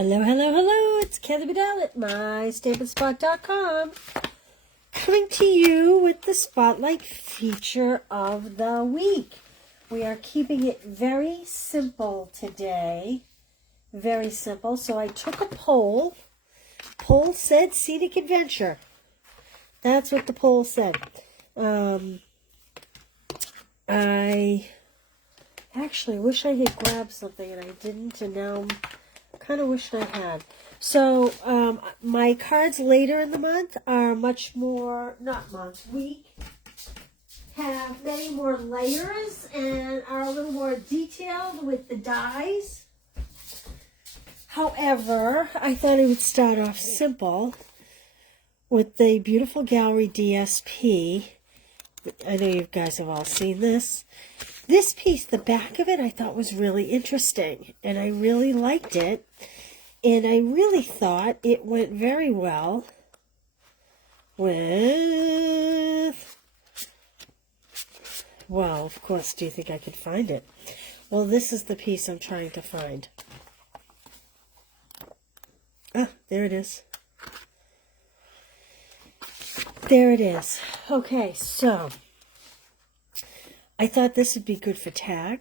Hello, hello, hello. It's Kelly Bedell at mystapleSpot.com coming to you with the Spotlight feature of the week. We are keeping it very simple today. Very simple. So I took a poll. Poll said Scenic Adventure. That's what the poll said. I actually wish I had grabbed something and I didn't, and now I'm kind of wish I had. So my cards later in the month are much more, not month, week, have many more layers and are a little more detailed with the dies. However, I thought I would start off simple with the beautiful Gallery DSP. I know you guys have all seen this. This piece, the back of it, I thought was really interesting, and I really liked it, and I really thought it went very well with, well, of course, do you think I could find it? Well, this is the piece I'm trying to find. Ah, there it is. There it is. Okay, so I thought this would be good for tag.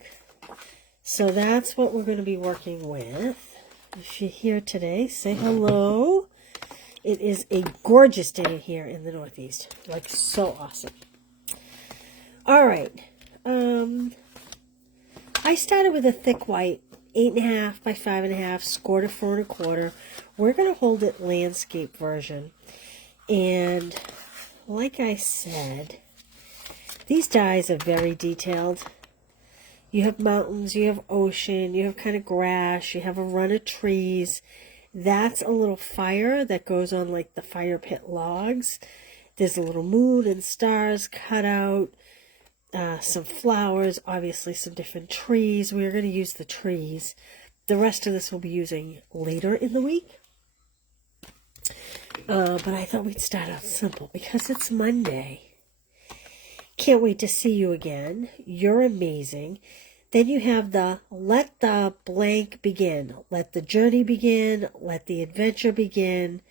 So that's what we're going to be working with. If you're here today, say hello. It is a gorgeous day here in the Northeast. Like, so awesome. All right. I started with a thick white, 8.5 by 5.5, scored it 4 1/4. We're going to hold it landscape version. And like I said, these dies are very detailed. You have mountains, you have ocean, you have kind of grass, you have a run of trees. That's a little fire that goes on like the fire pit logs. There's a little moon and stars cut out, some flowers, obviously some different trees. We're going to use the trees. The rest of this we'll be using later in the week. But I thought we'd start out simple because it's Monday. Can't wait to see you again. You're amazing. Then you have the let the blank begin. Let the journey begin. Let the adventure begin.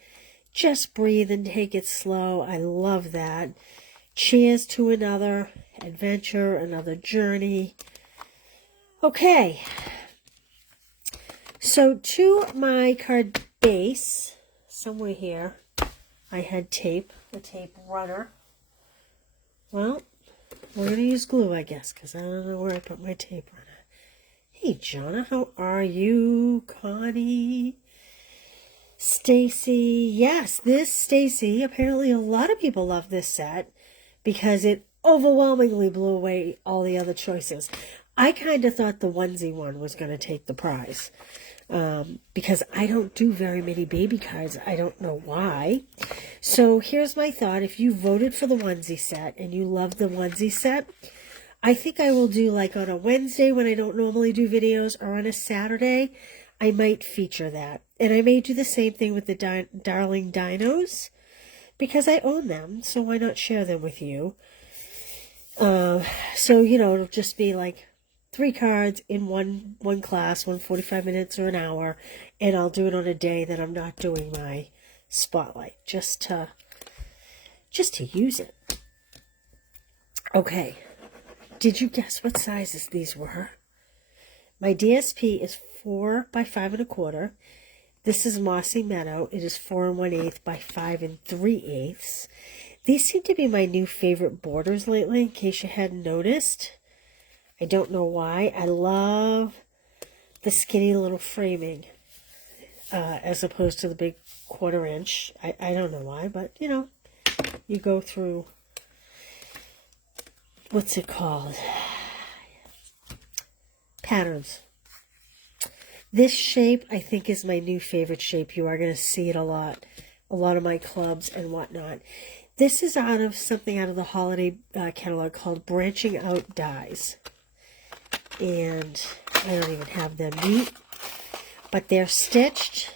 Just breathe and take it slow. I love that. Cheers to another adventure, another journey. Okay. So to my card base, somewhere here, I had tape, the tape runner. Well, we're going to use glue, I guess, because I don't know where I put my tape runner. Hey, Jonna, how are you? Connie? Stacy? Yes, this Stacy, apparently a lot of people love this set because it overwhelmingly blew away all the other choices. I kind of thought the onesie one was going to take the prize. Because I don't do very many baby cards. I don't know why. So here's my thought. If you voted for the onesie set and you love the onesie set, I think I will do like on a Wednesday when I don't normally do videos, or on a Saturday, I might feature that. And I may do the same thing with the Darling Dinos because I own them. So why not share them with you? So, you know, it'll just be like 3 cards in one class, 45 minutes or an hour, and I'll do it on a day that I'm not doing my spotlight, just to use it. Okay, did you guess what sizes these were? My DSP is 4 by 5 1/4. This is Mossy Meadow. It is 4 1/8 by 5 3/8. These seem to be my new favorite borders lately, in case you hadn't noticed. I don't know why. I love the skinny little framing as opposed to the big 1/4 inch. I don't know why, but, you know, you go through, what's it called? Patterns. This shape, I think, is my new favorite shape. You are going to see it a lot of my clubs and whatnot. This is something out of the holiday catalog called Branching Out Dies. And I don't even have them neat, but they're stitched.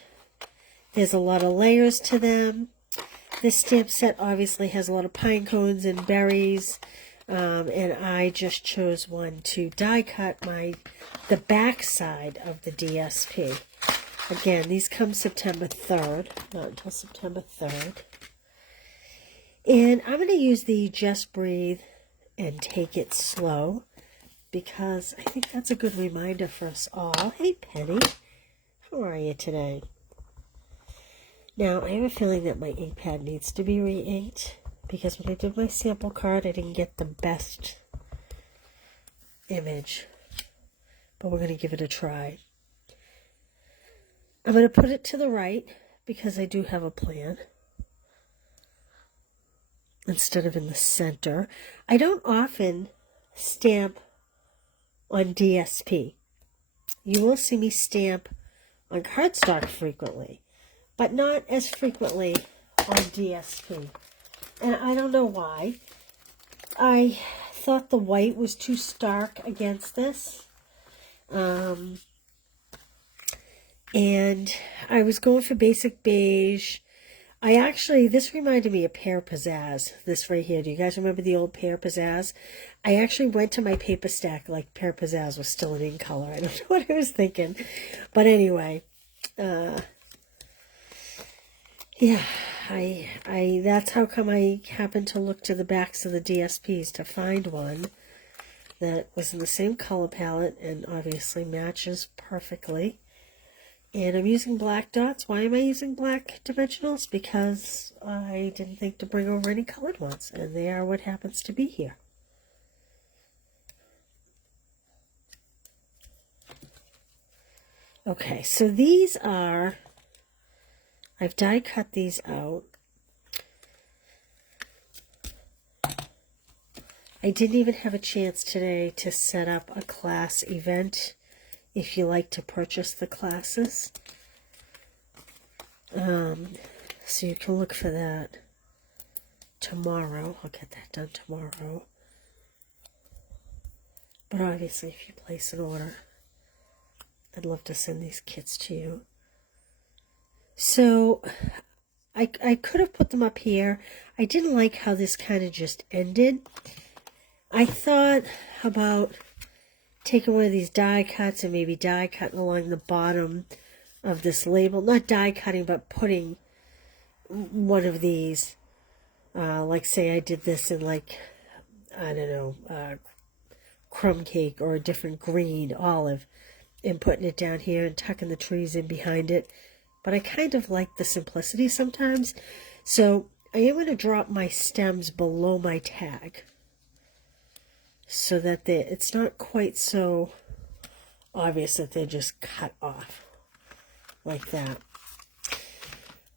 There's a lot of layers to them. This stamp set obviously has a lot of pine cones and berries, and I just chose one to die cut the back side of the DSP. Again, these come September 3rd, not until September 3rd. And I'm going to use the Just Breathe and Take It Slow, because I think that's a good reminder for us all. Hey, Penny, how are you today? Now, I have a feeling that my ink pad needs to be re-inked, because when I did my sample card, I didn't get the best image. But we're going to give it a try. I'm going to put it to the right, because I do have a plan, instead of in the center. I don't often stamp on DSP. You will see me stamp on cardstock frequently, but not as frequently on DSP. And I don't know why. I thought the white was too stark against this. And I was going for basic beige. This reminded me of Pear Pizzazz, this right here. Do you guys remember the old Pear Pizzazz? I actually went to my paper stack like Pear Pizzazz was still in ink color. I don't know what I was thinking. But anyway, yeah, that's how come I happened to look to the backs of the DSPs to find one that was in the same color palette and obviously matches perfectly. And I'm using black dots. Why am I using black dimensionals? Because I didn't think to bring over any colored ones. And they are what happens to be here. Okay, so these are... I've die cut these out. I didn't even have a chance today to set up a class event if you like to purchase the classes. So you can look for that tomorrow. I'll get that done tomorrow. But obviously, if you place an order, I'd love to send these kits to you. So I could have put them up here. I didn't like how this kind of just ended. I thought about taking one of these die cuts and maybe die cutting along the bottom of this label. Not die cutting, but putting one of these. Like say I did this in like, I don't know, crumb cake or a different green, olive, and putting it down here and tucking the trees in behind it. But I kind of like the simplicity sometimes. So I am going to drop my stems below my tag, so that it's not quite so obvious that they're just cut off like that.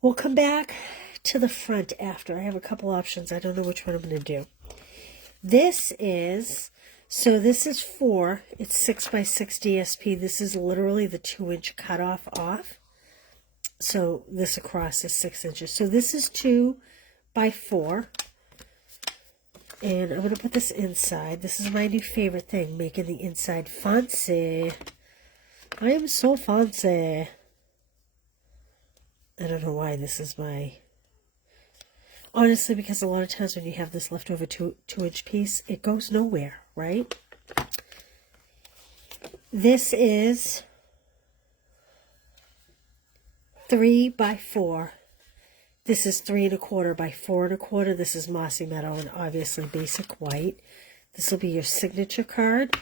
We'll come back to the front after. I have a couple options. I don't know which one I'm going to do. This is 4. It's 6 by 6 DSP. This is literally the 2-inch cutoff off. So this across is 6 inches. So this is 2 by 4. And I'm going to put this inside. This is my new favorite thing, making the inside fancy. I am so fancy. I don't know why this is my... Honestly, because a lot of times when you have this leftover 2-inch piece, it goes nowhere, right? This is 3 by 4. This is 3 1/4 by 4 1/4. This is Mossy Meadow and obviously basic white. This will be your signature card.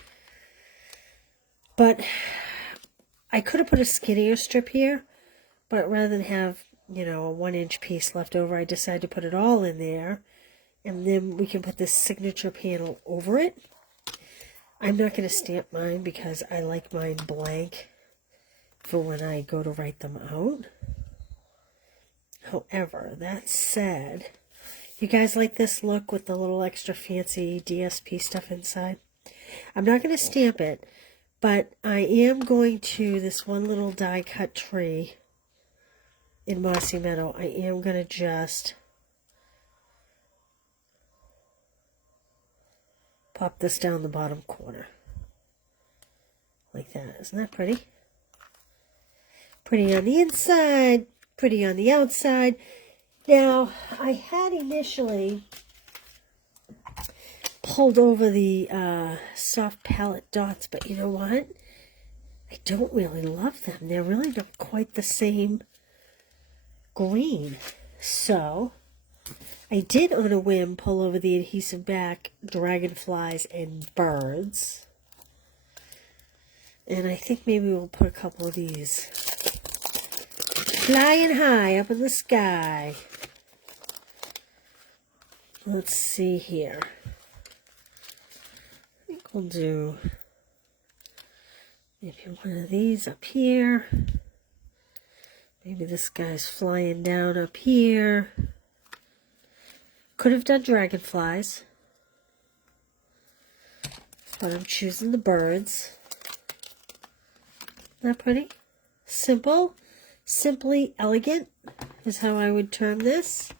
But I could have put a skinnier strip here, but rather than have, you know, a 1-inch piece left over, I decided to put it all in there. And then we can put this signature panel over it. I'm not going to stamp mine because I like mine blank for when I go to write them out. However, that said, you guys like this look with the little extra fancy DSP stuff inside? I'm not going to stamp it, but I am going to, this one little die cut tree in Mossy Meadow, I am going to just pop this down the bottom corner. Like that. Isn't that pretty? Pretty on the inside, pretty on the outside. Now, I had initially pulled over the soft palette dots, but you know what? I don't really love them. They're really not quite the same green. So I did on a whim pull over the adhesive back dragonflies and birds. And I think maybe we'll put a couple of these flying high up in the sky. Let's see here. I think we'll do maybe one of these up here. Maybe this guy's flying down up here. Could have done dragonflies, but I'm choosing the birds. Not pretty? Simple, simply elegant is how I would term this.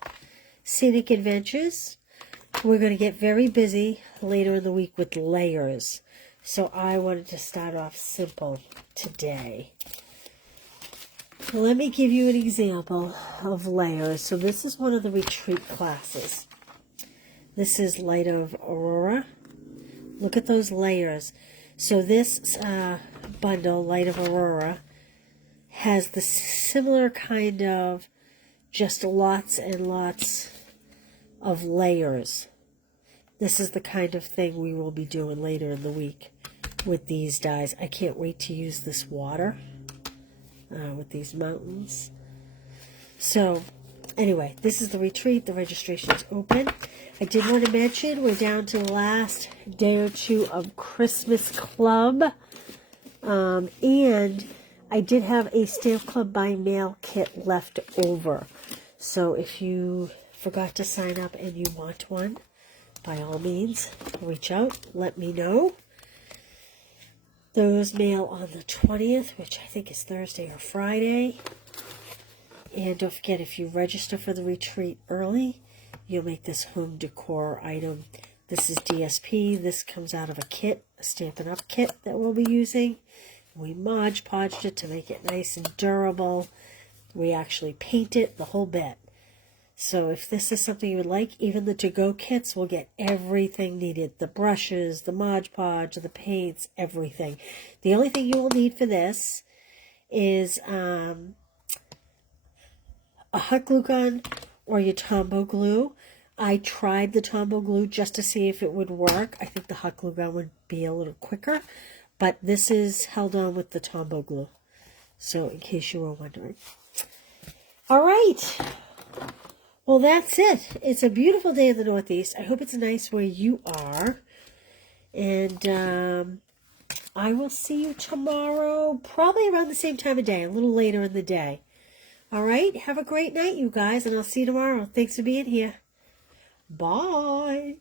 Scenic Adventures. We're going to get very busy later in the week with layers. So I wanted to start off simple today. Let me give you an example of layers. So this is one of the retreat classes. This is Light of Aurora. Look at those layers. So this bundle, Light of Aurora, has the similar kind of just lots and lots of layers. This is the kind of thing we will be doing later in the week with these dyes. I can't wait to use this water with these mountains. So anyway, this is the retreat. The registration is open. I did want to mention we're down to the last day or two of Christmas Club. And I did have a Stamp Club by mail kit left over. So if you forgot to sign up and you want one, by all means, reach out, let me know. Those mail on the 20th, which I think is Thursday or Friday. And don't forget, if you register for the retreat early, you'll make this home decor item. This is DSP. This comes out of a kit, a Stampin' Up kit that we'll be using. We Mod Podged it to make it nice and durable. We actually paint it, the whole bit. So if this is something you would like, even the to-go kits will get everything needed. The brushes, the Mod Podge, the paints, everything. The only thing you will need for this is a hot glue gun or your Tombow glue. I tried the Tombow glue just to see if it would work. I think the hot glue gun would be a little quicker, but this is held on with the Tombow glue. So in case you were wondering. All right. Well, that's it. It's a beautiful day in the Northeast. I hope it's nice where you are. And I will see you tomorrow, probably around the same time of day, a little later in the day. All right? Have a great night, you guys, and I'll see you tomorrow. Thanks for being here. Bye.